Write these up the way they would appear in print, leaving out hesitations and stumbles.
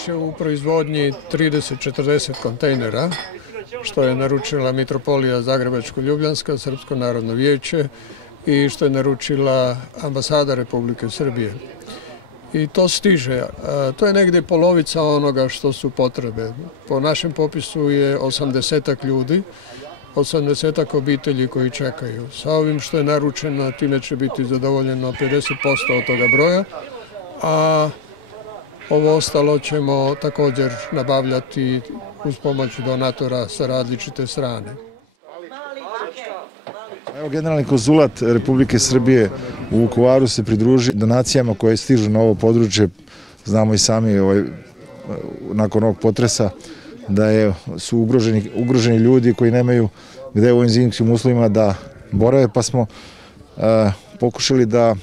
Još je u proizvodnji 30-40 kontejnera, što je naručila Mitropolija Zagrebačko-Ljubljanska, Srpsko narodno vijeće i što je naručila ambasada Republike Srbije. I to stiže. To je negdje polovica onoga što su potrebe. Po našem popisu je 80 ljudi, 80 obitelji koji čekaju. Sa ovim što je naručeno, time će biti zadovoljeno 50% od toga broja, a ovo ostalo ćemo također nabavljati uz pomoć donatora sa različite strane. Evo, Generalni konzulat Republike Srbije u Vukovaru se pridruži donacijama koje stižu na ovo područje. Znamo i sami nakon ovog potresa da su ugroženi ljudi koji nemaju gde u ovim zimskim uslovima da borave, pa smo pokušali da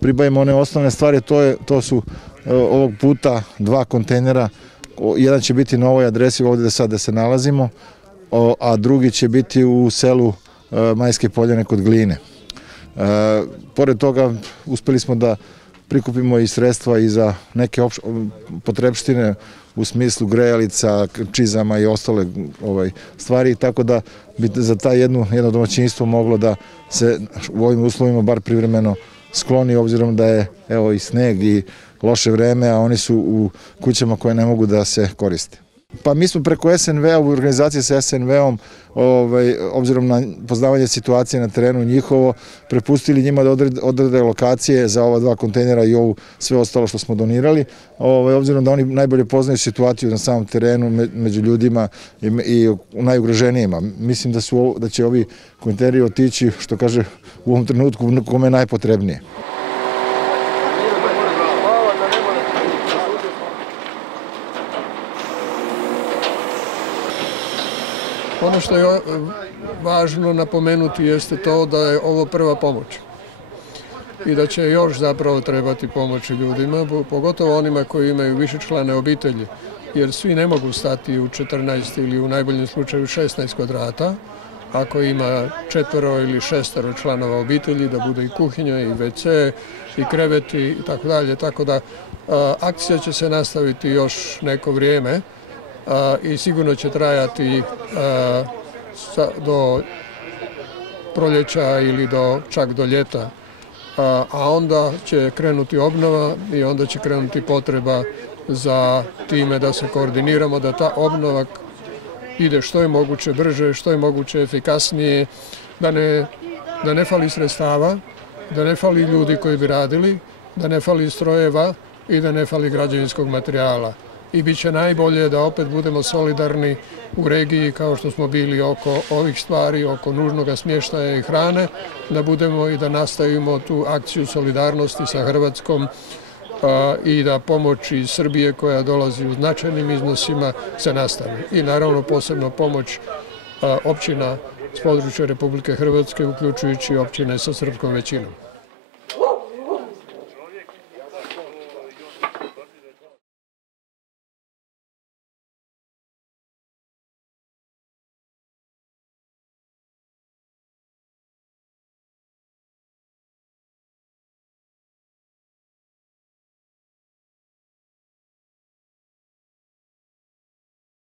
pribavimo one osnovne stvari. To su ovog puta 2 kontejnera. Jedan će biti na ovoj adresi ovdje da se nalazimo, a drugi će biti u selu Majske Poljane kod Gline. Pored toga uspeli smo da prikupimo i sredstva i za neke potrebštine u smislu grejalica, čizama i ostale stvari, tako da bi za ta jedno domaćinstvo moglo da se u ovim uslovima bar privremeno skloni, obzirom da je i sneg i loše vreme, a oni su u kućama koje ne mogu da se koriste. Pa mi smo preko SNV-a, u organizaciji sa SNV-om, obzirom na poznavanje situacije na terenu njihovo, prepustili njima da odrede lokacije za ova 2 kontejnera i ovo sve ostalo što smo donirali, obzirom da oni najbolje poznaju situaciju na samom terenu među ljudima i najugroženijima. Mislim da će ovi kontejneri otići, što kaže, u ovom trenutku kome je najpotrebnije. Ono što je važno napomenuti jeste to da je ovo prva pomoć i da će još zapravo trebati pomoći ljudima, pogotovo onima koji imaju višečlane obitelji, jer svi ne mogu stati u 14 ili u najboljem slučaju 16 kvadrata. Ako ima 4 ili 6 članova obitelji, da bude i kuhinja i WC i kreveti i tako dalje. Tako da akcija će se nastaviti još neko vrijeme i sigurno će trajati do proljeća ili čak do ljeta. A onda će krenuti obnova i onda će krenuti potreba za time da se koordiniramo, da ta obnova ide što je moguće brže, što je moguće efikasnije, da ne fali sredstava, da ne fali ljudi koji bi radili, da ne fali strojeva i da ne fali građevinskog materijala. I bit će najbolje da opet budemo solidarni u regiji kao što smo bili oko ovih stvari, oko nužnog smještaja i hrane, da budemo i da nastavimo tu akciju solidarnosti sa Hrvatskom i da pomoć iz Srbije koja dolazi u značajnim iznosima se nastavi. I naravno posebno pomoć općina s područja Republike Hrvatske, uključujući općine sa srpskom većinom.